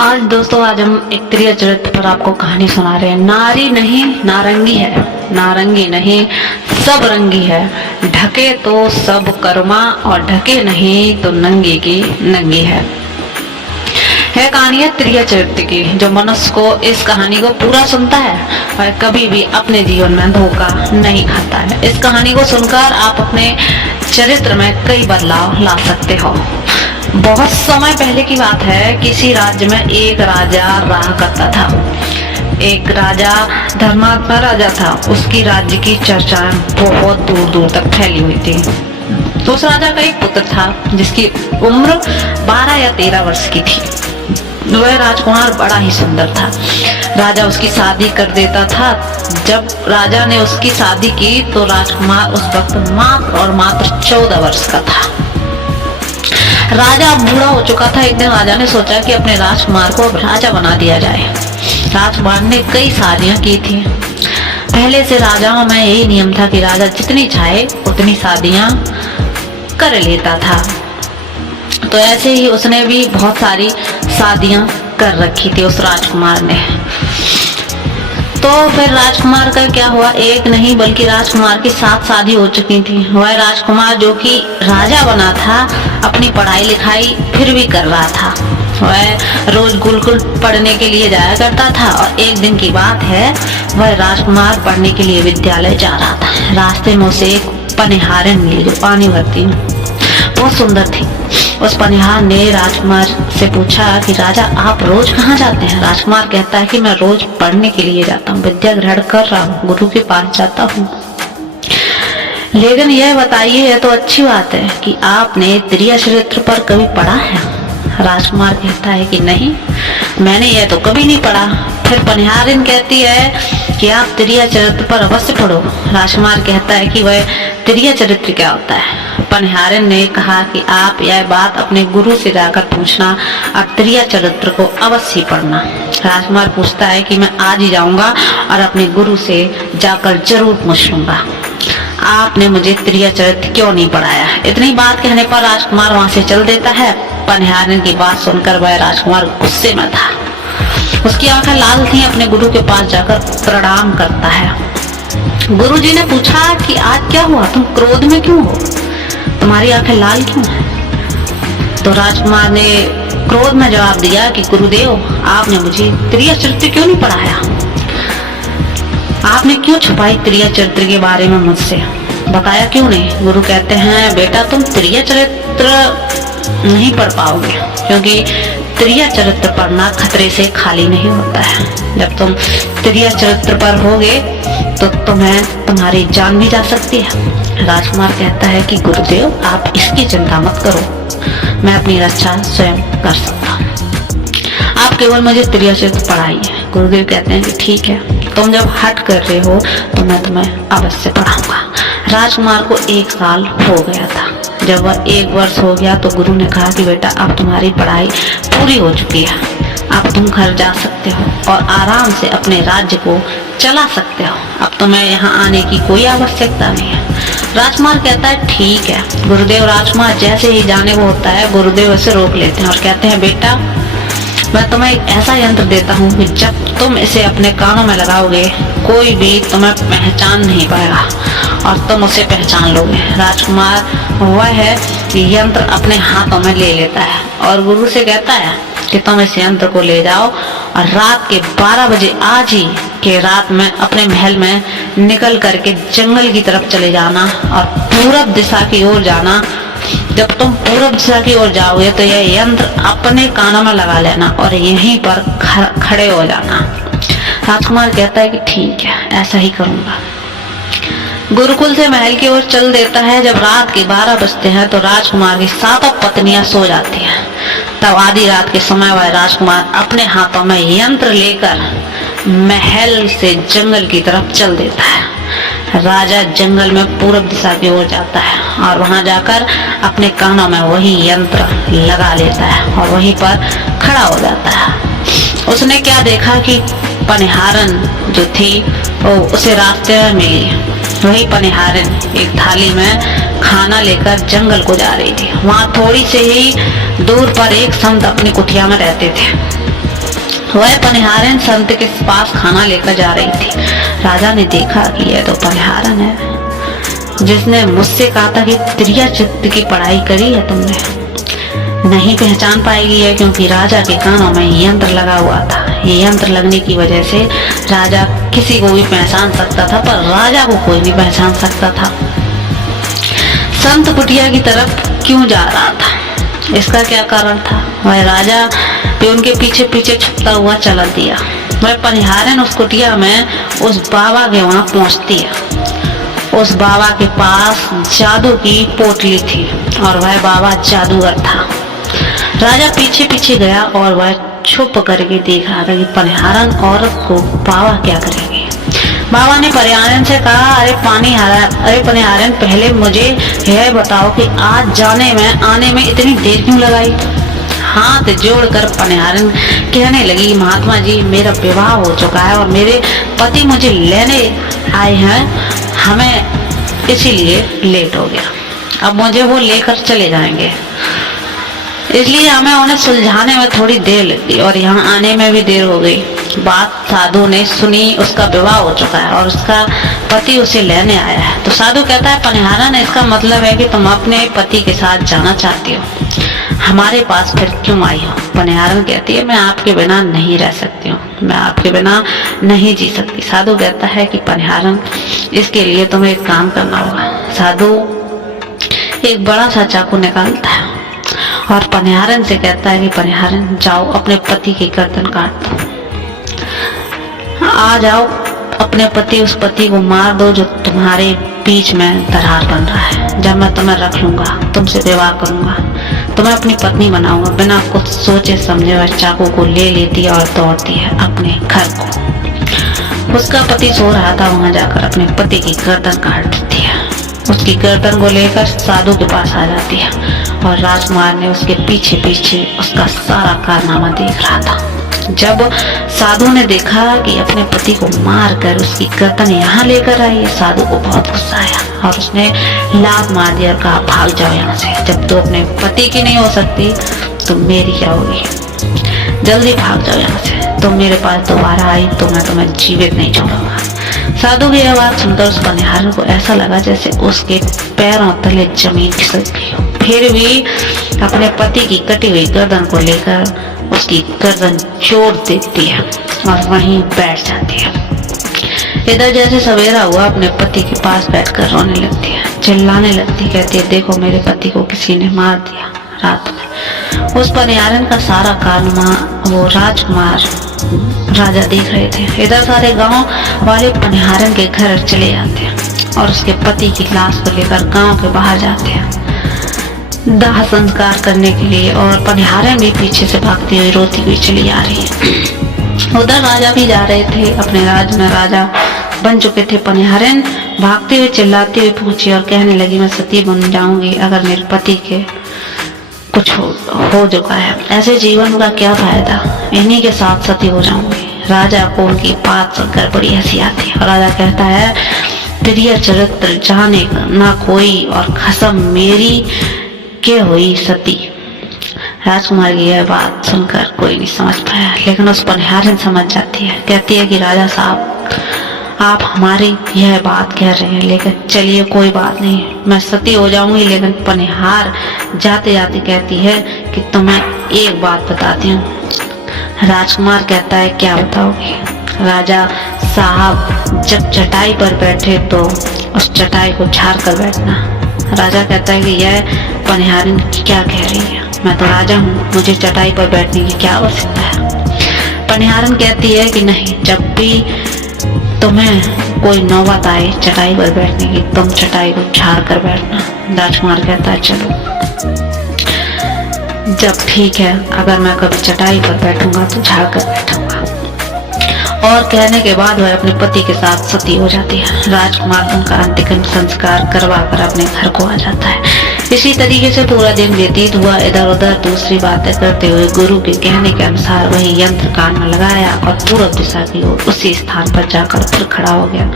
आज हम एक प्रिय चरित्र पर आपको कहानी सुना रहे हैं। नारी नहीं नारंगी है, नारंगी नहीं सब रंगी है, ढके तो सब कर्मा और ढके नहीं तो नंगे की नंगी है। कहानी है त्रिया चरित्र की, जो मनुष्य को इस कहानी को पूरा सुनता है और कभी भी अपने जीवन में धोखा नहीं खाता है। इस कहानी को सुनकर आप अपने चरित्र में कई बदलाव ला सकते हो। बहुत समय पहले की बात है, किसी राज्य में एक राजा रहा करता था। एक राजा धर्मात्मा राजा था। उसकी राज्य की चर्चाएं बहुत दूर दूर तक फैली हुई थी। तो उस राजा का एक पुत्र था जिसकी उम्र 12 या 13 वर्ष की थी। वह राजकुमार बड़ा ही सुंदर था। राजा उसकी शादी कर देता था। जब राजा ने उसकी शादी की तो राजकुमार उस वक्त मात्र और मात्र 14 वर्ष का था। राजा बूढ़ा हो चुका था। एक दिन राजा ने सोचा कि अपने राजकुमार को अब राजा बना दिया जाए। राजकुमार ने कई शादियां की थी। पहले से राजाओं में यही नियम था कि राजा जितनी चाहे उतनी शादियां कर लेता था। तो ऐसे ही उसने भी बहुत सारी शादियां कर रखी थी उस राजकुमार ने। तो फिर राजकुमार का क्या हुआ, एक नहीं बल्कि राजकुमार की 7 शादी हो चुकी थी। वह राजकुमार जो कि राजा बना था अपनी पढ़ाई लिखाई फिर भी कर रहा था। वह रोज गुरुकुल पढ़ने के लिए जाया करता था और एक दिन की बात है, वह राजकुमार पढ़ने के लिए विद्यालय जा रहा था। रास्ते में उसे एक पनिहारिन मिली जो पानी भरती, बहुत सुंदर थी। उस पनिहार ने राजकुमार से पूछा कि राजा आप रोज कहाँ जाते हैं। राजकुमार कहता है कि मैं रोज पढ़ने के लिए जाता हूँ, विद्या ग्रहण कर रहा हूँ, गुरु के पास जाता हूँ। लेकिन यह बताइए, यह तो अच्छी बात है कि आपने त्रिया चरित्र पर कभी पढ़ा है। राजकुमार कहता है कि नहीं, मैंने यह तो कभी नहीं पढ़ा। फिर पनिहारिन कहती है कि आप त्रिया चरित्र पर अवश्य पढ़ो। राजकुमार कहता है कि वह त्रिया चरित्र क्या होता है। पनिहारिन ने कहा कि आप यह बात अपने गुरु से जाकर पूछना और त्रिया चरित्र को अवश्य पढ़ना। राजकुमार पूछता है कि मैं आज ही जाऊंगा और अपने गुरु से जाकर जरूर पूछ लूंगा, आपने मुझे त्रिया चरित्र क्यों नहीं पढ़ाया। इतनी बात कहने पर राजकुमार वहां से चल देता है। पनिहारिन की बात सुनकर वह राजकुमार गुस्से में था। उसकी आंखें लाल थी। अपने गुरु के पास जाकर प्रणाम करता है। गुरुजी ने पूछा कि आज क्या हुआ, तुम क्रोध में क्यों हो, तुम्हारी आंखें लाल क्यों है। तो राजकुमार ने क्रोध में जवाब दिया कि गुरुदेव, आपने मुझे त्रिया चरित्र क्यों नहीं पढ़ाया, आपने क्यों छुपाई त्रिया चरित्र के बारे में मुझसे, बताया क्यों नहीं। गुरु कहते हैं बेटा, तुम त्रिया चरित्र नहीं पढ़ पाओगे क्योंकि त्रिया चरित्र पढ़ना खतरे से खाली नहीं होता है। जब तुम त्रिया चरित्र पर होगे तो तुम्हें तुम्हारी जान भी जा सकती है। राजकुमार कहता है कि गुरुदेव आप इसकी चिंता मत करो, मैं अपनी रक्षा स्वयं कर सकता हूँ, आप केवल मुझे त्रिया चरित्र पढ़ाइए। गुरुदेव कहते हैं कि ठीक है, तुम जब हट कर रहे हो तो मैं तुम्हें अवश्य पढ़ाऊंगा। राजकुमार को 1 साल हो गया था। जब वह 1 वर्ष हो गया तो गुरु ने कहा कि बेटा अब तुम्हारी पढ़ाई पूरी हो चुकी है, अब तुम घर जा सकते हो और आराम से अपने राज्य को चला सकते हो, अब तुम्हें यहाँ आने की कोई आवश्यकता नहीं है। राजकुमार कहता है ठीक है। गुरुदेव राजकुमार जैसे ही जाने को होता है, गुरुदेव उसे रोक लेते हैं और कहते हैं बेटा, मैं तुम्हें एक ऐसा यंत्र देता हूँ कि जब तुम इसे अपने कानों में लगाओगे कोई भी तुम्हें पहचान नहीं पाएगा और तुम उसे पहचान लोगे। राजकुमार वह यंत्र अपने हाथों में ले लेता है और गुरु से कहता है कि तुम इस यंत्र को ले जाओ और रात के 12 बजे आज ही के रात में अपने महल में निकल करके जंगल की तरफ चले जाना और पूरब दिशा की ओर जाना। जब तुम पूरब दिशा की ओर जाओगे तो यह यंत्र अपने कानों में लगा लेना और यहीं पर खड़े हो जाना। राजकुमार कहता है कि ठीक है, ऐसा ही करूंगा। गुरुकुल से महल की ओर चल देता है। जब रात के 12 बजते हैं तो राजकुमार की 7 पत्नियां सो जाती हैं। तब आधी रात के समय वह राजकुमार अपने हाथों में यंत्र लेकर महल से जंगल की तरफ चल देता है। राजा जंगल में पूरब दिशा की ओर जाता है और वहां जाकर अपने कानों में वही यंत्र लगा लेता है और वहीं पर खड़ा हो जाता है। उसने क्या देखा कि पनिहारन जो थी वो उसे रास्ते में मिली। वही पनिहारिन एक थाली में खाना लेकर जंगल को जा रही थी। वहां थोड़ी से ही दूर पर एक संत अपनी कुटिया में रहते थे। वह पनिहारन संत के पास खाना लेकर जा रही थी। राजा ने देखा कि यह तो पनिहारन है जिसने मुझसे कहा था कि त्रिया चित्त की पढ़ाई करी है तुमने। नहीं पहचान पाएगी है क्योंकि राजा के कानों में यंत्र लगा हुआ था। ये यंत्र लगने की वजह से राजा किसी को भी पहचान सकता था, पर राजा को कोई नहीं पहचान सकता था। संत कुटिया की तरफ क्यों जा रहा था, इसका क्या कारण था? वह राजा भी उनके पीछे पीछे छुपता हुआ चला दिया। वह पनिहारन उस कुटिया में उस बाबा के वहां पहुंचती है। उस बाबा के पास जादू की पोटली थी और वह बाबा जादूगर था। राजा पीछे पीछे गया और वह छुप करके देख रहा था कि पनिहारन औरत को बाबा क्या करेंगे। बाबा ने पनिहारन से कहा, अरे पनिहारन, पहले मुझे यह बताओ कि आज जाने में आने में इतनी देर क्यों लगाई? हाथ जोड़कर पनिहारन कहने लगी, महात्मा जी, मेरा विवाह हो चुका है और मेरे पति मुझे लेने आए हैं, हमें इसीलिए लेट हो गया। अब मुझे वो लेकर चले जाएंगे, इसलिए हमें उन्हें सुलझाने में थोड़ी देर लगी और यहाँ आने में भी देर हो गई। बात साधु ने सुनी, उसका विवाह हो चुका है और उसका पति उसे लेने आया है। तो साधु कहता है, पनिहारन, इसका मतलब है कि तुम अपने पति के साथ जाना चाहती हो, हमारे पास फिर क्यों आई हो? पनिहारन कहती है, मैं आपके बिना नहीं रह सकती हूँ, मैं आपके बिना नहीं जी सकती। साधु कहता है कि पनिहारन, इसके लिए तुम्हें एक काम करना होगा। साधु एक बड़ा सा चाकू निकालता है और पनिहारन से कहता है कि पनिहारन, जाओ अपने पति की गर्दन काट दो, आ जाओ, अपने उस पति को मार दो जो तुम्हारे बीच में दरार बन रहा है। जब मैं तुम्हें रख लूंगा, तुमसे विवाह करूंगा, तुम्हें अपनी पत्नी बनाऊंगा। बिना कुछ सोचे समझे वह चाकू को ले लेती है और दौड़ती है अपने घर को। उसका पति सो रहा था, वहां जाकर अपने पति की गर्दन काट देती है। उसकी गर्दन को लेकर साधु के पास आ जाती है और राजकुमार ने उसके पीछे पीछे उसका सारा कारनामा देख रहा था। जब साधु ने देखा कि अपने पति को मार कर उसकी गर्दन यहाँ लेकर आई, साधु को बहुत गुस्सा आया और उसने लात मार दिया और कहा, भाग जाओ यहाँ से। जब तू अपने पति की नहीं हो सकती तो मेरी क्या होगी? जल्दी भाग जाओ यहाँ से। तुम मेरे पास दोबारा आई तो मैं तुम्हें जीवित नहीं छोड़ूंगा। साधु की यह बात सुनकर उस पनिहारन को ऐसा लगा जैसे उसके पैरों तले जमीन खिसक गई हो। फिर भी अपने पति की कटी हुई गर्दन को लेकर उसकी गर्दन जोड़ देती है और वहीं बैठ जाती है। इधर जैसे सवेरा हुआ, अपने पति के पास बैठकर रोने लगती है, चिल्लाने लगती, कहती है, देखो मेरे पति को किसी ने मार दिया रात में। उस पनिहारन का सारा कारनामा वो राजकुमार राजा देख रहे थे। इधर सारे गांव वाले पनिहारन के घर चले जाते हैं और उसके पति की लाश को लेकर गांव के बाहर जाते हैं दाह संस्कार करने के लिए, और पनिहारन भी पीछे से भागती हुई रोती हुई चली आ रही है। उधर राजा भी जा रहे थे, अपने राज में राजा बन चुके थे। पनिहारन भागते हुए चिल्लाती हुई पहुंची और कहने लगी, मैं सती बन जाऊंगी अगर मेरे पति के कुछ हो चुका है। ऐसे जीवन का क्या फायदा, इन्हीं के साथ सती हो जाऊंगी। राजा को उनकी बात सुनकर बड़ी हंसी आती है और राजा कहता है, प्रिय चरित्र जाने ना कोई और कसम मेरी के हुई सती। राजकुमार की यह बात सुनकर कोई नहीं समझ पाया, लेकिन उस पनिहारन समझ जाती है। कहती है कि राजा साहब, आप हमारी यह बात कह रहे हैं, लेकिन चलिए कोई बात नहीं, मैं सती हो जाऊंगी। लेकिन पनिहार जाते जाते कहती है कि तुम्हें एक बात बताती हूँ। राजकुमार कहता है, क्या बताओगे? राजा साहब, जब चटाई पर बैठे तो उस चटाई को झाड़ कर बैठना। राजा कहता है कि यह पनिहारन क्या कह रही है, मैं तो राजा हूँ, मुझे चटाई पर बैठने की क्या आवश्यकता है? पनिहारन कहती है कि नहीं, जब भी तुम्हें कोई नौबत आए चटाई पर बैठने की, तुम चटाई को झाड़ कर बैठना। राजकुमार कहता है, चलो जब ठीक है, अगर मैं कभी चटाई पर बैठूंगा तो झाड़ कर बैठूंगा। और कहने के बाद वह अपने पति के साथ सती हो जाती है। राजकुमार उनका अंतिम संस्कार करवा कर अपने घर को आ जाता है। इसी तरीके से पूरा दिन व्यतीत हुआ। इधर उधर दूसरी बातें करते हुए गुरु के कहने के अनुसार वही यंत्र कान में लगाया और पूर्व दिशा की ओर उसी स्थान पर जाकर फिर खड़ा हो गया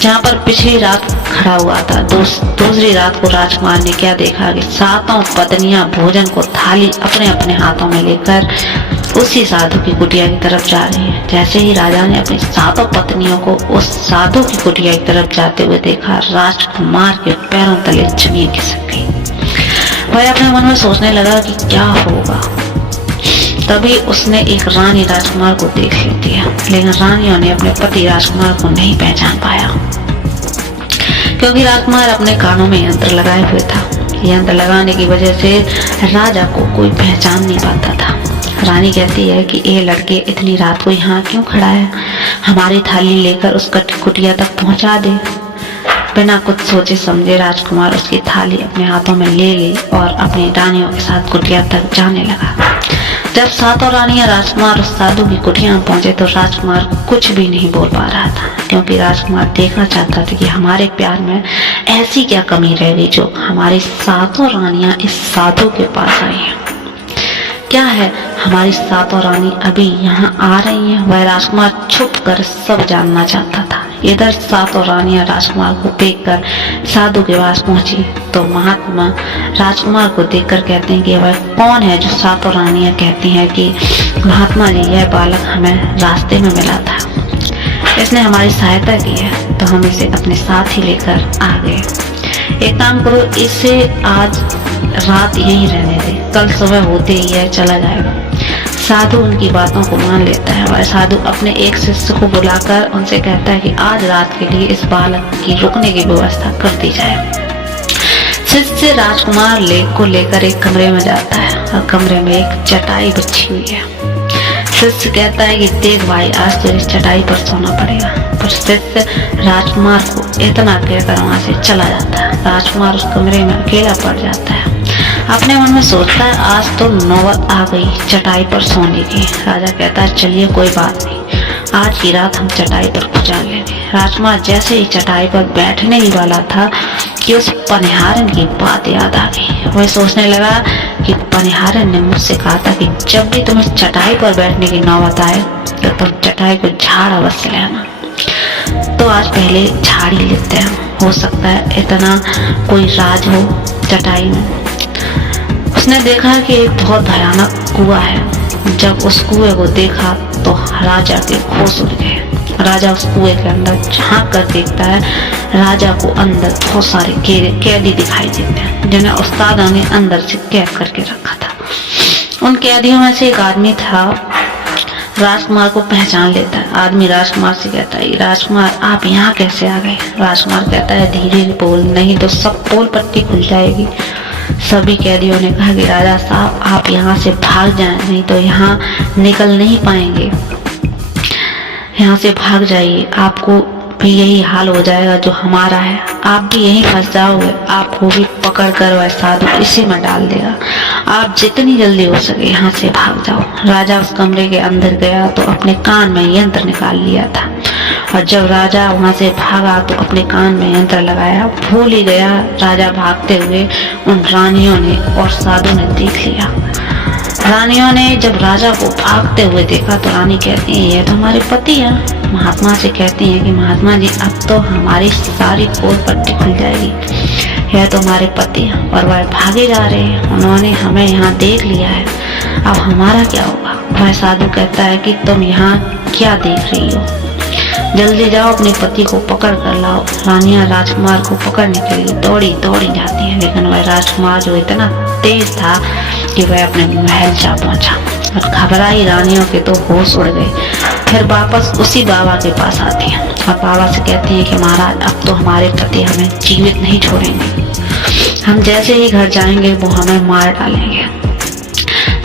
जहाँ पर पिछली रात खड़ा हुआ था। दूसरी रात को राजकुमार ने क्या देखा कि सातों पत्नियां भोजन को थाली अपने अपने हाथों में लेकर उसी साधु की कुटिया की तरफ जा रही है। जैसे ही राजा ने अपनी 7 पत्नियों को उस साधु की कुटिया की तरफ जाते हुए देखा, राजकुमार के पैरों तले जमीन खिसक गई। वह अपने मन में सोचने लगा कि क्या होगा। तभी उसने एक रानी राजकुमार को देख लेती है, लेकिन रानियों ने अपने पति राजकुमार को नहीं पहचान पाया, क्योंकि राजकुमार अपने कानों में यंत्र लगाए हुए था। यंत्र लगाने की वजह से राजा को कोई पहचान नहीं पाता था। रानी कहती है कि ये लड़के इतनी रात को यहाँ क्यों खड़ा है, हमारी थाली लेकर उस कुटिया तक पहुँचा दे। बिना कुछ सोचे समझे राजकुमार उसकी थाली अपने हाथों में ले ली और अपनी रानियों के साथ कुटिया तक जाने लगा। जब 7 रानियां राजकुमार उस साधु की कुटिया में पहुंचे तो राजकुमार कुछ भी नहीं बोल पा रहा था, क्योंकि राजकुमार देखना चाहता था कि हमारे प्यार में ऐसी क्या कमी रह गई जो हमारी 7 रानियां इस साधु के पास आई हैं। क्या है हमारी 7 रानी अभी यहाँ आ रही हैं? वह राजकुमार छुप कर सब जानना चाहता था। इधर 7 रानियां राजकुमार को देखकर साधु के पास पहुंची तो महात्मा राजकुमार को देखकर कहते हैं कि वह कौन है जो 7 रानियां कहती हैं कि महात्मा जी, यह बालक हमें रास्ते में मिला था, इसने हमारी सहायता की है, तो हम इसे अपने साथ ही लेकर आ गए। एक काम करो, इसे आज रात यहीं रहने दे, कल सुबह होते ही यह चला जाएगा। साधु उनकी बातों को मान लेता है। वह साधु अपने एक शिष्य को बुलाकर उनसे कहता है कि आज रात के लिए इस बालक की रुकने की व्यवस्था कर दी जाए। शिष्य राजकुमार को लेकर एक कमरे में जाता है और कमरे में एक चटाई बिछी हुई है। शिष्य कहता है कि देख भाई, आज तो इस चटाई पर सोना पड़ेगा, पर शिष्य राजकुमार को इतना कहकर वहां से चला जाता है। राजकुमार उस कमरे में अकेला पड़ जाता है। अपने मन में सोचता है आज तो नौबत आ गई चटाई पर सोने की। राजा कहता है चलिए कोई बात नहीं, आज की रात हम चटाई पर गुजार लेंगे। राजकुमार जैसे ही चटाई पर बैठने ही वाला था कि उस पनिहारन की बात याद आ गई। वह सोचने लगा कि पनिहारन ने मुझसे कहा था कि जब भी तुम्हें चटाई पर बैठने की नौबत आए तो तुम चटाई को झाड़ अवश्य लेना। तो आज पहले झाड़ ही लेते हैं, हो सकता है इतना कोई राज हो चटाई में। उसने देखा कि एक बहुत भयानक कुआं है। जब उस कुएं को देखा तो राजा के होश उड़ गए। राजा उस कुएं के अंदर झांक कर देखता है। राजा को अंदर बहुत सारे कैदी दिखाई देते हैं, जिन्हें उस्तादों ने अंदर से कैद करके रखा था। उन कैदियों में से एक आदमी था, राजकुमार को पहचान लेता है। आदमी राजकुमार से कहता है राजकुमार आप यहाँ कैसे आ गए? राजकुमार कहता है धीरे बोल, नहीं तो सब पोल पट्टी खुल जाएगी। सभी कैदियों ने कहा कि राजा साहब आप यहाँ से भाग जाएं, नहीं तो यहाँ निकल नहीं पाएंगे, यहाँ से भाग जाइए, आपको भी यही हाल हो जाएगा जो हमारा है, आप भी यहीं फंस जाओगे, आपको भी पकड़ कर वह साधु इसी में डाल देगा, आप जितनी जल्दी हो सके यहाँ से भाग जाओ। राजा उस कमरे के अंदर गया तो अपने कान में यंत्र निकाल लिया था, और जब राजा वहां से भागा तो अपने कान में यंत्र लगाया, भूल ही गया। राजा भागते हुए उन रानियों ने और साधु ने देख लिया। रानियों ने जब राजा को भागते हुए देखा तो रानी कहती है ये तो हमारे पति हैं। महात्मा से कहती है कि महात्मा जी अब तो हमारी सारी पोल पट्टी खुल जाएगी, यह तो हमारे पति हैं। और वह भागे जा रहे हैं, उन्होंने हमें यहाँ देख लिया है, अब हमारा क्या होगा? वह साधु कहता है कि तुम यहाँ क्या देख रही हो, जल्दी जाओ अपने पति को पकड़ कर लाओ। रानियां राजकुमार को पकड़ने के लिए दौड़ी जाती हैं, लेकिन वह राजकुमार जो इतना तेज था कि वह अपने महल जा पहुंचा और घबराई रानियों के तो होश उड़ गए। फिर वापस उसी बाबा के पास आती हैं और बाबा से कहती हैं कि महाराज अब तो हमारे पति हमें जीवित नहीं छोड़ेंगे, हम जैसे ही घर जाएंगे वो हमें मार डालेंगे।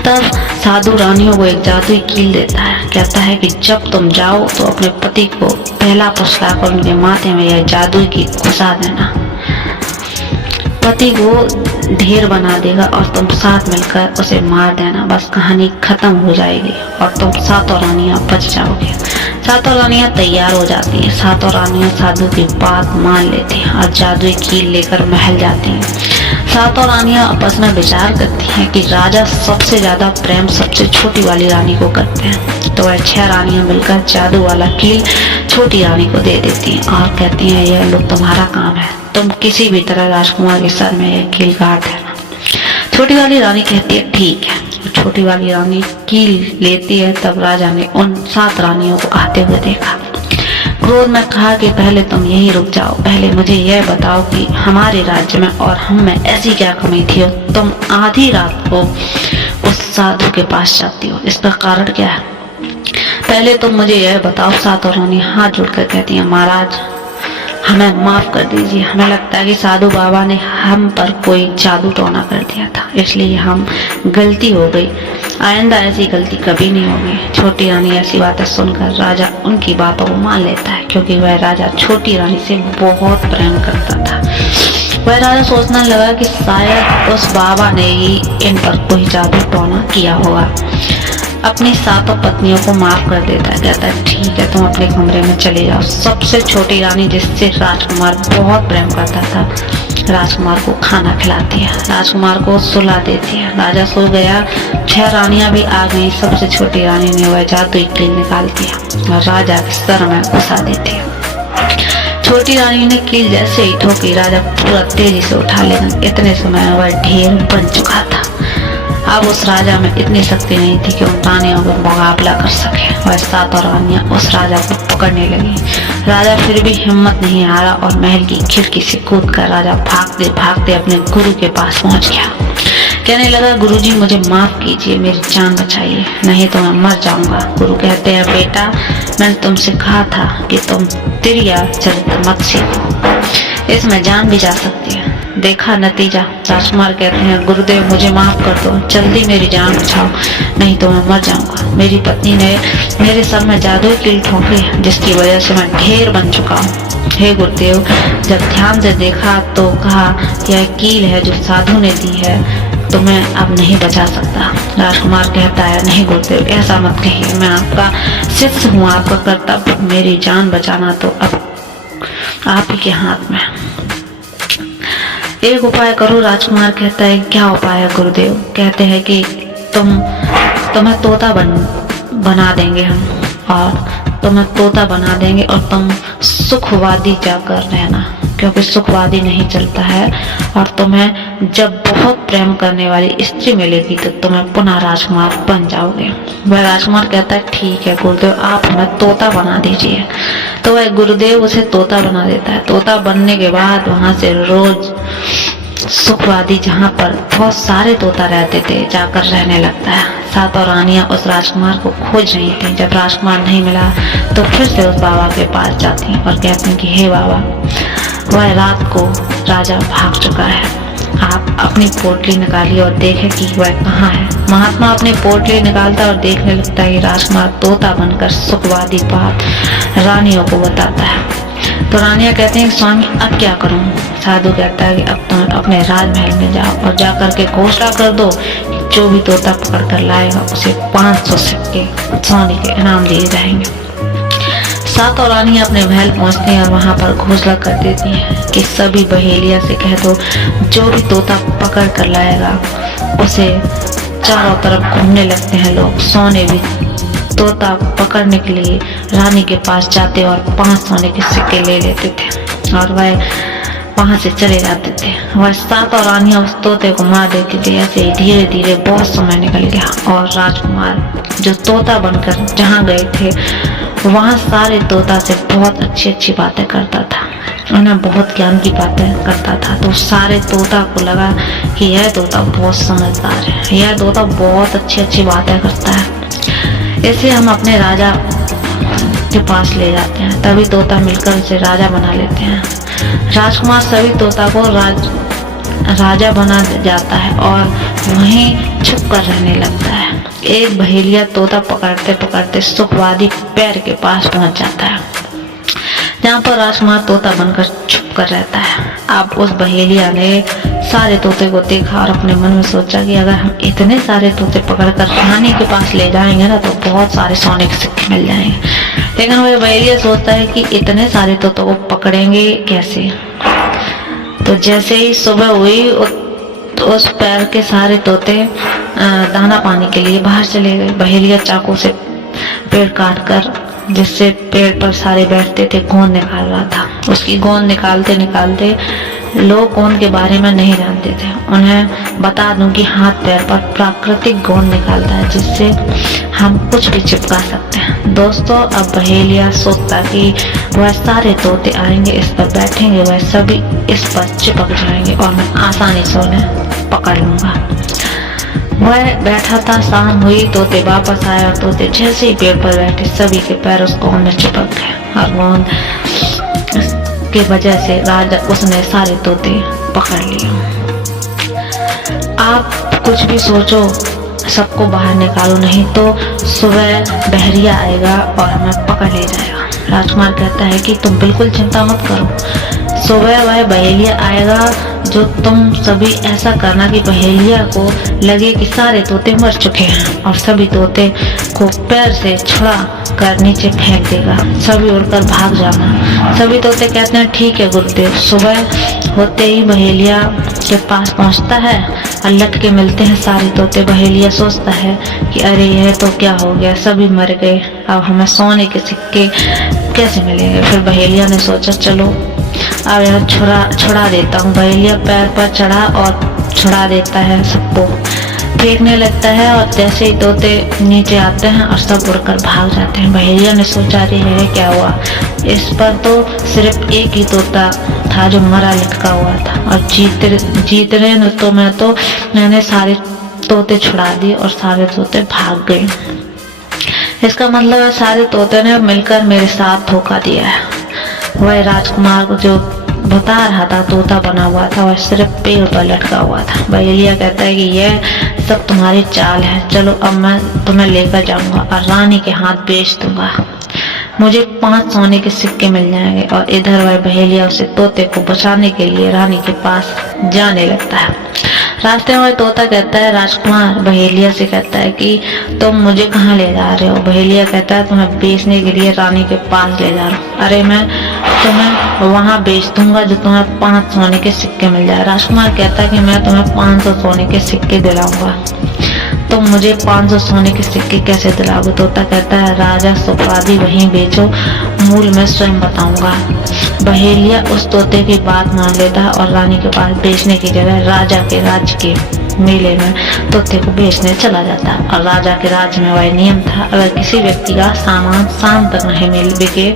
तब साधु रानियों को एक जादुई कील देता है, कहता है कि जब तुम जाओ तो अपने पति को पहला पुछलाकर उनके माथे में यह जादुई कील घुसा देना, पति को ढेर बना देगा और तुम साथ मिलकर उसे मार देना, बस कहानी खत्म हो जाएगी और तुम 7 रानियां बच जाओगे। 7 रानियां तैयार हो जाती हैं। 7 रानियां साधु की बात मान लेती हैं और जादुई कील लेकर महल जाती हैं। 7 रानियां आपस में विचार करती हैं कि राजा सबसे ज्यादा प्रेम सबसे छोटी वाली रानी को करते हैं, तो वह 6 रानियां मिलकर जादू वाला कील छोटी रानी को दे देती हैं और कहती हैं यह लो तुम्हारा काम है, तुम किसी भी तरह राजकुमार के सर में यह कील काट देना। छोटी वाली रानी कहती है ठीक है। छोटी वाली रानी कील लेती है, तब राजा ने उन 7 रानियों को आते हुए देखा। क्रोध में कहा कि पहले तुम यहीं रुक जाओ, पहले मुझे यह बताओ कि हमारे राज्य में और हम में ऐसी क्या कमी थी और तुम आधी रात को उस साधु के पास जाती हो, इसका कारण क्या है? पहले तुम मुझे यह बताओ। 7 रानी हाथ जोड़कर कहती है, महाराज हमें माफ कर दीजिए, हमें लगता है कि साधु बाबा ने हम पर कोई जादू टोना कर दिया था, इसलिए हम गलती हो गई, आइंदा ऐसी गलती कभी नहीं होगी। छोटी रानी ऐसी बातें सुनकर राजा उनकी बातों को मान लेता है, क्योंकि वह राजा छोटी रानी से बहुत प्रेम करता था। वह राजा सोचने लगा कि शायद उस बाबा ने ही इन पर कोई जादू टोना किया होगा। अपनी 7 पत्नियों को माफ कर देता है, कहता है ठीक है तुम अपने कमरे में चले जाओ। सबसे छोटी रानी, जिससे राजकुमार बहुत प्रेम करता था, राजकुमार को खाना खिलाती है, राजकुमार को सुला देती है। राजा सो गया। 6 रानियां भी आ गई। सबसे छोटी रानी ने वह जादुई कील निकालती है और राजा के सर में घुसा देती है। छोटी रानी ने कील जैसे ही ठोकी, राजा पूरा तेजी से उठा लेगा। इतने समय में वह ढेर बन चुका था। अब उस राजा में इतनी शक्ति नहीं थी कि उन रानियों को मुकाबला कर सके। वह 7 रानियां उस राजा को पकड़ने लगी। राजा फिर भी हिम्मत नहीं हारा और महल की खिड़की से कूदकर राजा भागते भागते अपने गुरु के पास पहुंच गया। कहने लगा, गुरुजी मुझे माफ कीजिए, मेरी जान बचाइए, नहीं तो मैं मर जाऊंगा। गुरु कहते हैं, बेटा मैंने तुमसे कहा था कि तुम तिरिया चरित्र मत सीखो, इसमें जान भी जा सकती है, देखा नतीजा। राजकुमार कहते हैं, गुरुदेव मुझे माफ कर दो, जल्दी मेरी जान बचाओ, नहीं तो मैं मर जाऊंगा। मेरी पत्नी ने मेरे सर में जादुई कील ठोकी, जिसकी वजह से मैं ढेर बन चुका हूँ। हे गुरुदेव, जब ध्यान से देखा तो कहा यह कील है जो साधु ने दी है, तो मैं अब नहीं बचा सकता। राजकुमार कहता है, नहीं गुरुदेव ऐसा मत कहिए, मैं आपका शिष्य हूँ, आपका कर्तव्य मेरी जान बचाना, तो अब आप ही के हाथ में। एक उपाय करो। राजकुमार कहता है, क्या उपाय है गुरुदेव? कहते हैं कि तुम्हें तोता बना देंगे हम, और तुम्हें तोता बना देंगे और तुम सुखवादी जाकर रहना, क्योंकि सुखवादी नहीं चलता है, और तुम्हें जब बहुत प्रेम करने वाली स्त्री मिलेगी तो तुम्हें पुनः राजकुमार बन जाओगे। वह राजकुमार कहता है, ठीक है गुरुदेव, आप हमें तोता बना दीजिए। तो वह गुरुदेव उसे तोता बना देता है। तोता बनने के बाद वहां से रोज सुखवादी, जहाँ पर बहुत सारे तोता रहते थे, जाकर रहने लगता है। 7 रानियां उस राजकुमार को खोज रही थी। जब राजकुमार नहीं मिला तो फिर से उस बाबा के पास जाती और कहती कि हे बाबा, वह रात को राजा भाग चुका है, आप अपनी पोटली निकालिए और देखें कि वह कहाँ है। महात्मा अपनी पोटली निकालता और देखने लगता है कि राजकुमार तोता बनकर सुखवादी बात रानियों को बताता है। तो रानियां कहते हैं, स्वामी अब क्या करूं? साधु कहता है कि अब तुम अपने राजमहल में जाओ और जाकर के घोषणा कर दो कि जो भी तोता पकड़ कर लाएगा उसे 500 सिक्के सोने के इनाम दिए जाएंगे। 7 रानियां अपने महल पहुंचती हैं और वहां पर घोषणा कर देती हैं कि सभी बहेलिया से कह दो, जो भी तोता पकड़ कर लाएगा उसे चारों तरफ घूमने लगते हैं लोग। सोने भी तोता पकड़ने के लिए रानी के पास जाते और 5 सोने के सिक्के ले लेते थे और वह वहां से चले जाते थे। वह 7 रानियां उस तोते को मार देती थी। ऐसे ही धीरे धीरे बहुत समय निकल गया और राजकुमार जो तोता बनकर जहाँ गए थे वहाँ सारे तोता से बहुत अच्छी अच्छी बातें करता था, उन्हें बहुत ज्ञान की बातें करता था। तो सारे तोता को लगा कि यह तोता बहुत समझदार है, यह तोता बहुत अच्छी अच्छी बातें करता है, इसे हम अपने राजा के पास ले जाते हैं। तभी तोता मिलकर उसे राजा बना लेते हैं। राजकुमार सभी तोता को राजा बना जाता है और वहीं छुप कर रहने लगता है। एक बहेलिया तोता पकड़ते पकड़ते सुखवादी पैर के पास पहुंच जाता है, जहाँ पर राजकुमार तोता बनकर छुप कर रहता है। अब उस बहेलिया ने सारे तोते को देखा और अपने मन में सोचा कि अगर हम इतने सारे तोते पकड़कर रानी के पास ले जाएंगे ना तो बहुत सारे सोने के सिक्के मिल जाएंगे। लेकिन वह बहेलिया सोचता है कि इतने सारे तोतों को पकड़ेंगे कैसे। तो जैसे ही सुबह हुई तो उस पैर के सारे तोते दाना पानी के लिए बाहर चले गए। बहेलिया चाकू से पेड़ काट कर, जिससे पेड़ पर सारे बैठते थे, गोंद निकाल रहा था। उसकी गोंद निकालते निकालते लोग उनके बारे में नहीं जानते थे। उन्हें बता दूं कि हाथ पैर पर प्राकृतिक गोंद निकलता है जिससे हम कुछ भी चिपका सकते हैं। दोस्तों, अब बहेलिया सोचता कि वह सारे तोते आएंगे, इस पर बैठेंगे, वह सभी इस पर चिपक जाएंगे और मैं आसानी से उन्हें पकड़ लूंगा। वह बैठा था, शाम हुई, तोते वापस आए और तोते जैसे ही पेड़ पर बैठे सभी के पैर उस गोंद में चिपक गए और गोंद के वजह से राजा उसने सारे तोते पकड़ लिए। आप कुछ भी सोचो, सबको बाहर निकालो, नहीं तो सुबह बहरिया आएगा और हमें पकड़ ले जाएगा। राजकुमार कहता है कि तुम बिल्कुल चिंता मत करो, सुबह वह बहेलिया आएगा जो तुम सभी ऐसा करना कि बहेलिया को लगे कि सारे तोते मर चुके हैं और सभी तोते को पैर से छुड़ा कर नीचे फेंक देगा, सभी उड़कर भाग जाना। सभी तोते कहते हैं ठीक है गुरुदेव। सुबह होते ही बहेलिया के पास पहुंचता है और लटके मिलते हैं सारे तोते। बहेलिया सोचता है कि अरे यह तो क्या हो गया, सभी मर गए, अब हमें सोने के सिक्के कैसे मिलेंगे। फिर बहेलिया ने सोचा चलो अब यह छुड़ा देता हूँ। बहेलिया पैर पर चढ़ा और छुड़ा देता है, सबको फेंकने लगता है और जैसे ही तोते नीचे आते हैं और सब उड़कर भाग जाते हैं। बहेलिया ने सोचा रे है क्या हुआ, इस पर तो सिर्फ एक ही तोता था जो मरा लटका हुआ था और जीतने तो मैंने सारे तोते छुड़ा दिए और सारे तोते भाग गए। इसका मतलब है सारे तोते ने मिलकर मेरे साथ धोखा दिया है। वह राजकुमार को जो बता रहा था तोता बना हुआ था, वह सिर्फ पेड़ पर लटका हुआ था। बहेलिया कहता है कि यह सब तुम्हारी चाल है, चलो अब मैं तुम्हें लेकर जाऊंगा और रानी के हाथ बेच दूंगा, मुझे 5 सोने के सिक्के मिल जाएंगे। और इधर वह बहेलिया उसे तोते को बचाने के लिए रानी के पास जाने लगता है। रास्ते में तोता कहता है राजकुमार बहेलिया से कहता है कि तुम मुझे कहाँ ले जा रहे हो। बहेलिया कहता है तुम्हें बेचने के लिए रानी के पास ले जा रहा हूँ। अरे मैं तुम्हें वहाँ बेच दूंगा जो तुम्हें 5 सोने के सिक्के मिल जाए। राजकुमार कहता है कि मैं तुम्हें 500 सोने के सिक्के दिलाऊंगा। तुम मुझे 500 सोने के सिक्के कैसे दिलाओगे। तोता कहता है राजा सुखवादी वहीं बेचो, मूल मैं स्वयं बताऊंगा। बहेलिया उस तोते की बात मान लेता है और रानी के पास बेचने की जगह राजा के राज्य के मेले में तोते को बेचने चला जाता है। और राजा के राज्य में वह नियम था, अगर किसी व्यक्ति का सामान शाम तक नहीं बिके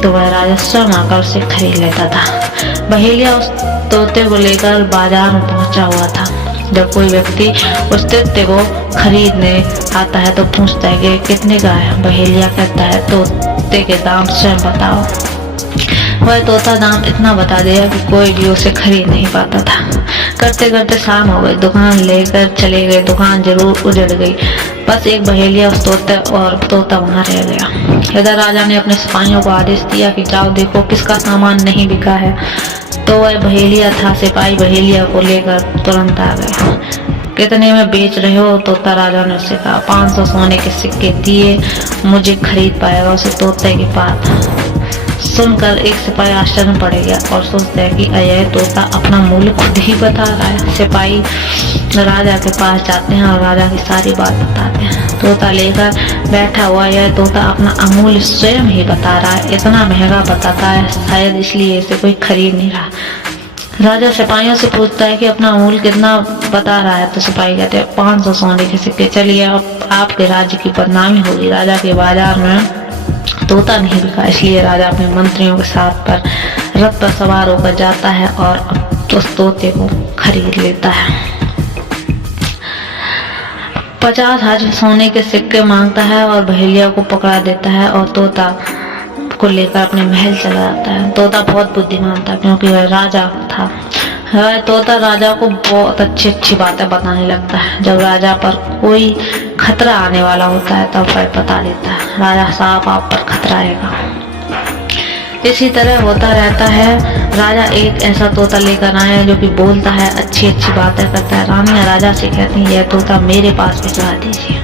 तो वह राजा स्वयं आकर उसे खरीद लेता था। बहेलिया उस तोते को लेकर बाजार में पहुंचा हुआ था। जब कोई व्यक्ति उस तोते को खरीदने आता है तो पूछता है कि कितने का है। बहेलिया कहता है तोते के दाम स्वयं बताओ। वह तोता दाम इतना बता दिया कि कोई भी उसे खरीद नहीं पाता था। करते करते शाम हो गई, दुकान लेकर चले गए, दुकान जरूर उजड़ गई, बस एक बहेलिया उस तोता वहां रह गया। इधर राजा ने अपने सिपाहियों को आदेश दिया कि जाओ देखो किसका सामान नहीं बिका है। तो वह बहेलिया था, सिपाही बहेलिया को लेकर तुरंत आ गए। कितने में बेच रहे हो। तोता राजा ने उससे कहा 500 सोने के सिक्के दिए मुझे खरीद पाएगा। उसे तोते की बात सुनकर एक सिपाही आश्चर्य पड़ गया और सोचता है कि यह तोता अपना मूल्य खुद ही बता रहा है। सिपाही राजा के पास जाते हैं और राजा की सारी बात बताते हैं। तोता लेकर बैठा हुआ यह तोता अपना अमूल्य स्वयं ही बता रहा है, इतना महंगा बताता है शायद इसलिए इसे कोई खरीद नहीं रहा। राजा सिपाहियों से पूछता है कि अपना अमूल्य कितना बता रहा है। तो सिपाही कहते हैं 500 सोने के सिक्के। चलिए अब आपके राज्य की बदनामी होगी। राजा के बाजार में तोता नहीं बिका, इसलिए राजा अपने मंत्रियों के साथ पर रथ पर सवार होकर जाता है और उस तोते को खरीद लेता है। 50,000 सोने के सिक्के मांगता है और बहेलिया को पकड़ा देता है और तोता को लेकर अपने महल चला जाता है। तोता बहुत बुद्धिमान था क्योंकि वह राजा था। वह तोता राजा को बहुत अच्छी बातें बताने लगता है। जब राजा पर कोई खतरा आने वाला होता है तब वह बता देता है राजा साहब आप पर खतरा आएगा। इसी तरह होता रहता है। राजा एक ऐसा तोता लेकर आए जो कि बोलता है, अच्छी बातें करता है। रानियां राजा से कहती है यह तोता मेरे पास भिजवा दीजिए,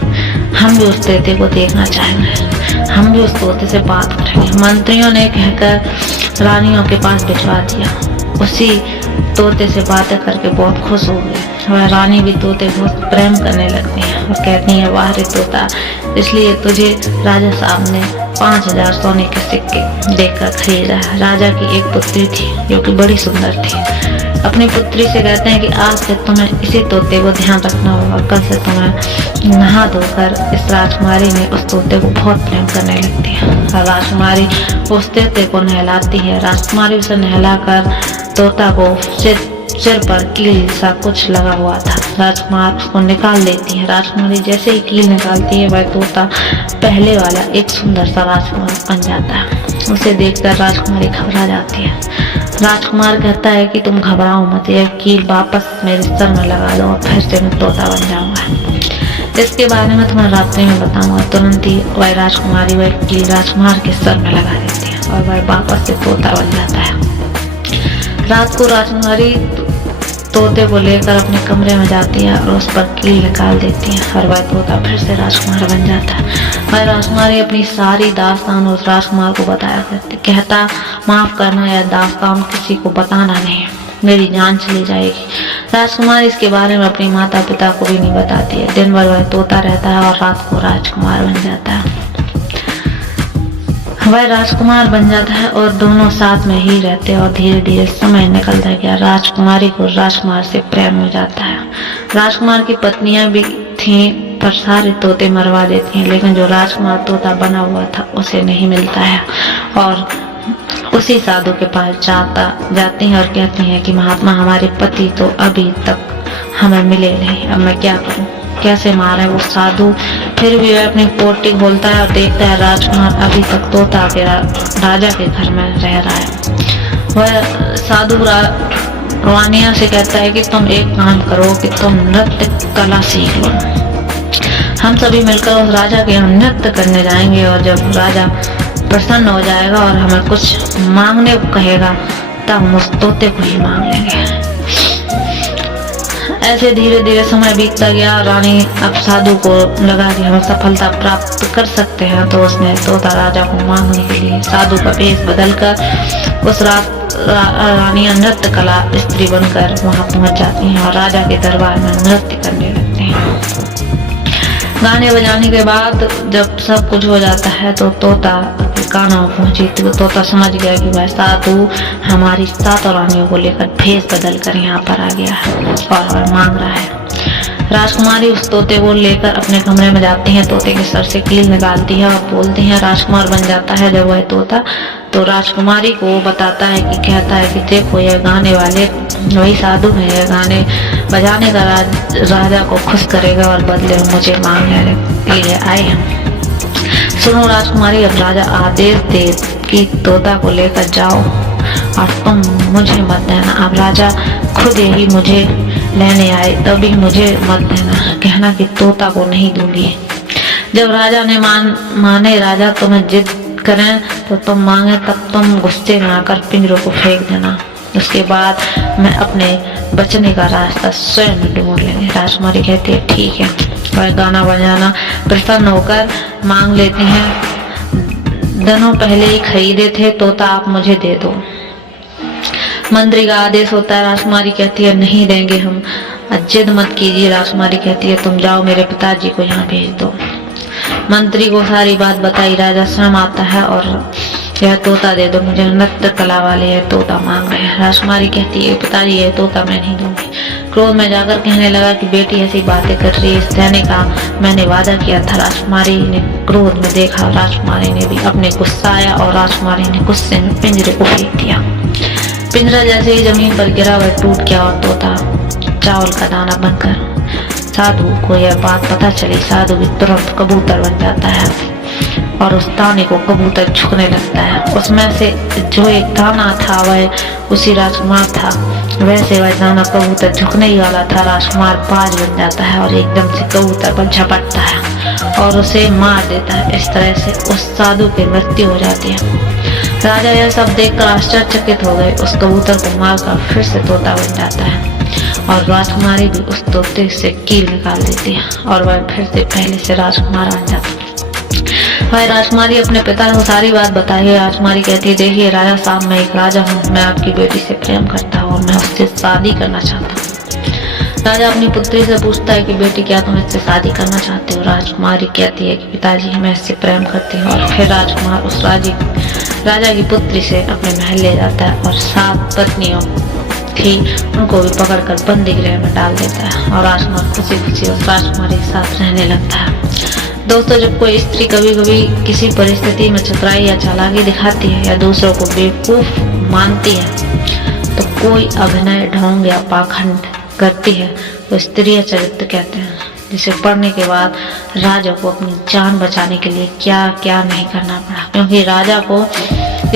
हम भी उस तोते को देखना चाहेंगे, हम भी उस तोते से बात करेंगे। मंत्रियों ने कहकर रानियों के पास भिजवा दिया। उसी तोते से बातें करके बहुत खुश हो गए। वह रानी भी तोते बहुत प्रेम करने लगती है और कहती है वाह रे तोता, इसलिए तुझे राजा साहब ने 5,000 सोने के सिक्के देकर खरीदा है। राजा की एक पुत्री थी जो कि बड़ी सुंदर थी। अपनी पुत्री से कहते हैं कि आज से तुम्हें इसी तोते को ध्यान रखना होगा, कल से तुम्हें नहा धोकर। इस राजकुमारी ने उस तोते को बहुत प्रेम करने लगती है और राजकुमारी उस तोते को नहलाती है। राजकुमारी उसे नहलाकर तोता को सिर पर कील सा कुछ लगा हुआ था, राजकुमार उसको निकाल देती है। राजकुमारी जैसे ही कील निकालती है, वह तोता पहले वाला एक सुंदर सा राजकुमार बन जाता है। उसे देखकर राजकुमारी घबरा जाती है। राजकुमार कहता है कि तुम घबराओ मत, यह कील वापस मेरे सर में लगा दो और फिर से मैं तोता बन जाऊंगा। इसके बारे में तुम्हें रात्रि में बताऊंगा। तुरंत ही वह राजकुमारी वह कील राजकुमार के सर में लगा देती है और वह वापस से तोता बन जाता है। रात को राजकुमारी तोते को लेकर अपने कमरे में जाती है और उस पर कील निकाल देती है और वह तोता फिर से राजकुमार बन जाता है। वह राजकुमारी अपनी सारी दास्तान उस राजकुमार को बताया करती, कहता माफ करना, यह दास्तान किसी को बताना नहीं, मेरी जान चली जाएगी। राजकुमार इसके बारे में अपने माता पिता को भी नहीं बताती है। दिन भर वह तोता रहता है और रात को राजकुमार बन जाता है। वह राजकुमार बन जाता है और दोनों साथ में ही रहते हैं और धीरे धीरे समय निकलता गया। राजकुमारी को राजकुमार से प्रेम हो जाता है। राजकुमार की पत्नियां भी थीं पर सारे तोते मरवा देती हैं, लेकिन जो राजकुमार तोता बना हुआ था उसे नहीं मिलता है और उसी साधु के पास जाती हैं और कहती हैं कि महात्मा, हमारे पति तो अभी तक हमें मिले नहीं, अब मैं क्या करूं, कैसे मारे। वो साधु फिर भी वह अपनी पोटली खोलता है और देखता है राजकुमार अभी तक तोता के राजा के घर में रह रहा है। वह साधु रानिया से कहता है कि तुम एक काम करो कि तुम नृत्य कला सीख लो, हम सभी मिलकर उस राजा के यहाँ नृत्य करने जाएंगे और जब राजा प्रसन्न हो जाएगा और हमें कुछ मांगने को कहेगा तब हम उस तोते को ही मांग लेंगे। ऐसे धीरे धीरे समय बीतता गया। रानी अब साधु को लगा कि हम सफलता प्राप्त कर सकते हैं, तो उसने तोता राजा को मांगने के लिए साधु का वेश बदलकर उस रानी नृत्य कला स्त्री बनकर वहां पहुंच जाती हैं और राजा के दरबार में नृत्य करने लगते हैं। गाने बजाने के बाद जब सब कुछ हो जाता है तो तोता गाना पहुंची, तो तोता समझ गया कि वह साधु हमारी सातों रानियों को लेकर भेष बदल कर यहाँ पर आ गया है और वह मांग रहा है। राजकुमारी उस तोते को लेकर अपने कमरे में जाती है, तोते के सर से कील निकालती है और बोलती है राजकुमार बन जाता है। जब वह तोता तो राजकुमारी को बताता है कि कहता है कि देखो यह गाने वाले वही साधु है, यह गाने बजाने का राजा को खुश करेगा और बदले में मुझे मांगने के लिए आए हैं। सुनो राजकुमारी, अब राजा आदेश दे कि तोता को लेकर जाओ और तुम मुझे मत देना। अब राजा खुद ही मुझे लेने आए तभी मुझे मत देना, कहना कि तोता को नहीं दूंगी। जब राजा ने माने राजा तुम्हें जिद करें तो तुम मांगे, तब तुम गुस्से में आकर पिंजरों को फेंक देना, उसके बाद मैं अपने बचने का रास्ता स्वयं ढूंढ लेंगे। राजकुमारी कहती है ठीक है। वह गाना बजाना प्रसन्न होकर मांग लेती हैं, दिनों पहले ही खरीदे थे तोता, आप मुझे दे दो। मंत्री का आदेश होता है। राजकुमारी कहती है नहीं देंगे हम, जिद मत कीजिए। राजकुमारी कहती है तुम जाओ मेरे पिताजी को यहाँ भेज दो। मंत्री को सारी बात बताई। राजा स्वयं आता है और यह तोता दे दो मुझे, नृत्य कला वाले यह तोता मांग रहे हैं। राजकुमारी कहती है पिताजी यह तोता मैं नहीं दूंगी। क्रोध में जाकर कहने लगा कि बेटी ऐसी बातें कर रही है, इस देने का मैंने वादा किया था। राजकुमारी ने क्रोध में देखा, राजकुमारी ने भी अपने गुस्सा आया और राजकुमारी ने गुस्से में पिंजरे को फेंक दिया। पिंजरा जैसे ही जमीन पर गिरा वह टूट गया और तोता चावल का दाना बनकर साधु को यह बात पता चली। साधु भी तुरंत कबूतर बन जाता है और उस दाने को कबूतर झुकने लगता है। उसमें से जो एक दाना था वह उसी राजकुमार था, वैसे वह दाना कबूतर झुकने ही वाला था। राजकुमार बाज बन जाता है और एकदम से कबूतर पर झपटता है और उसे मार देता है। इस तरह से उस साधु की मृत्यु हो जाती है। राजा यह सब देखकर आश्चर्यचकित हो गए। उस कबूतर को मारकर फिर से तोता बन जाता है और राजकुमारी भी उस तोते से कील निकाल देती है और वह फिर से पहले से राजकुमार बन जाता है। वह राजकुमारी अपने पिता को सारी बात बताई। राजकुमारी कहती है देखिए राजा साहब, मैं एक राजा हूँ, मैं आपकी बेटी से प्रेम करता हूँ और मैं उससे शादी करना चाहता हूँ। राजा अपनी पुत्री से पूछता है कि बेटी क्या तुम इससे शादी करना चाहते हो। राजकुमारी कहती है कि पिताजी मैं इससे प्रेम करती हूँ। और फिर राजकुमार उस राजा की पुत्री से अपने महल ले जाता है और 7 पत्नियों थी उनको भी पकड़कर बंदी गृह में डाल देता है और राजकुमार खुशी खुशी उस राजकुमारी के साथ रहने लगता है। दोस्तों, जब कोई स्त्री कभी कभी किसी परिस्थिति में चतुराई या चालाकी दिखाती है या दूसरों को बेवकूफ मानती है तो कोई अभिनय ढोंग या पाखंड करती है तो स्त्रीय चरित्र कहते हैं, जिसे पढ़ने के बाद राजा को अपनी जान बचाने के लिए क्या क्या नहीं करना पड़ा, क्योंकि राजा को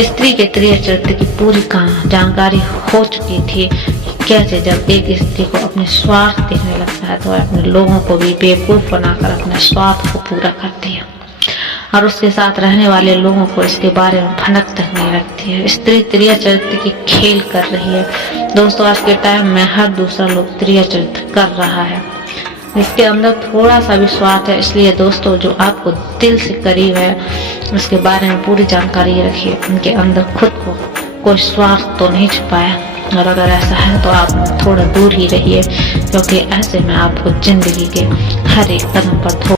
स्त्री के त्रिय चरित्र की पूरी जानकारी हो चुकी थी। कैसे जब एक स्त्री को अपने स्वार्थ देखने लगता है तो अपने लोगों को भी बेवकूफ बनाकर अपने स्वार्थ को पूरा करती है और उसके साथ रहने वाले लोगों को इसके बारे में भनक तक नहीं रखती है। स्त्री त्रिय चरित्र की खेल कर रही है। दोस्तों, आज के टाइम में हर दूसरा लोग त्रिय चरित्र कर रहा है, इसके अंदर थोड़ा सा भी स्वार्थ है। इसलिए दोस्तों, जो आपको दिल से करीब है उसके बारे में पूरी जानकारी रखिए, उनके अंदर खुद को कोई स्वार्थ तो नहीं छुपाया, और अगर ऐसा है तो आप थोड़ा दूर ही रहिए, क्योंकि ऐसे में आपको जिंदगी के हर एक कदम पर